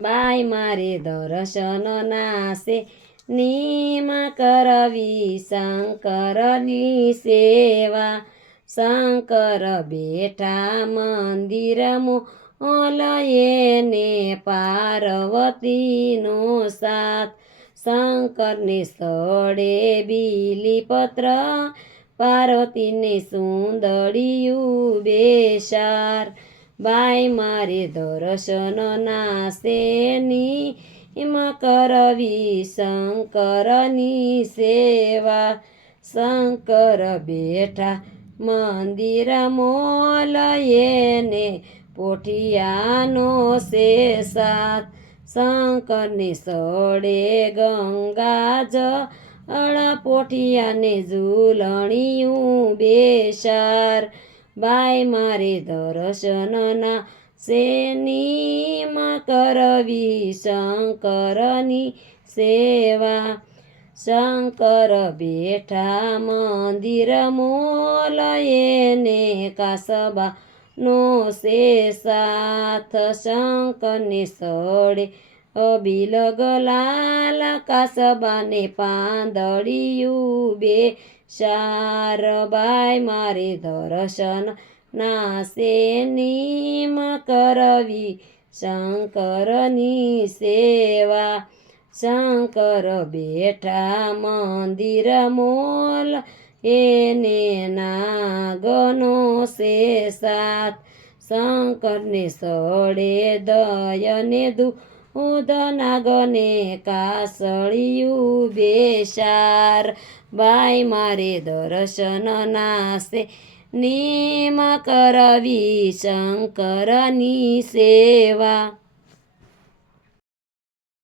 બાઈ મારે દર્શન નાસે નિમ કરવી શંકરની સેવા શંકર બેઠા મંદિર મોલયે પાર્વતીનો સાથ શંકરને સ્થળે બીલીપત્ર પાર્વતીને સુંદરિયું બેસાર બાઈ મારે દર્શન નાસે નિમ કરવી શંકરની સેવા શંકર બેઠા મંદિર મોલયે પોઠિયાનો સે સાથ શંકરની સ્થળે ગંગા જળ પોઠિયાને ઝૂલણિયું બેસાર બાઈ મારે દર્શન નાસે નિમ કરવી શંકરની સેવા શંકર બેઠા મંદિર મોલયે કાસબાનો સે સાથ શંકરને સ્થળે અબિલ ગલાલ કાસબાને પાંદડિયું બેસાર બાઈ મારે દર્શન નાસે નિમ કરવી શંકરની સેવા શંકર બેઠા મંદિર મોલ એને નાગનો સે સાથ શંકરને સ્થળે દયને દૂધ નાગને કાસળિયું બેસાર બાઈ મારે દર્શન નાસે નિમ કરવી શંકરની સેવા।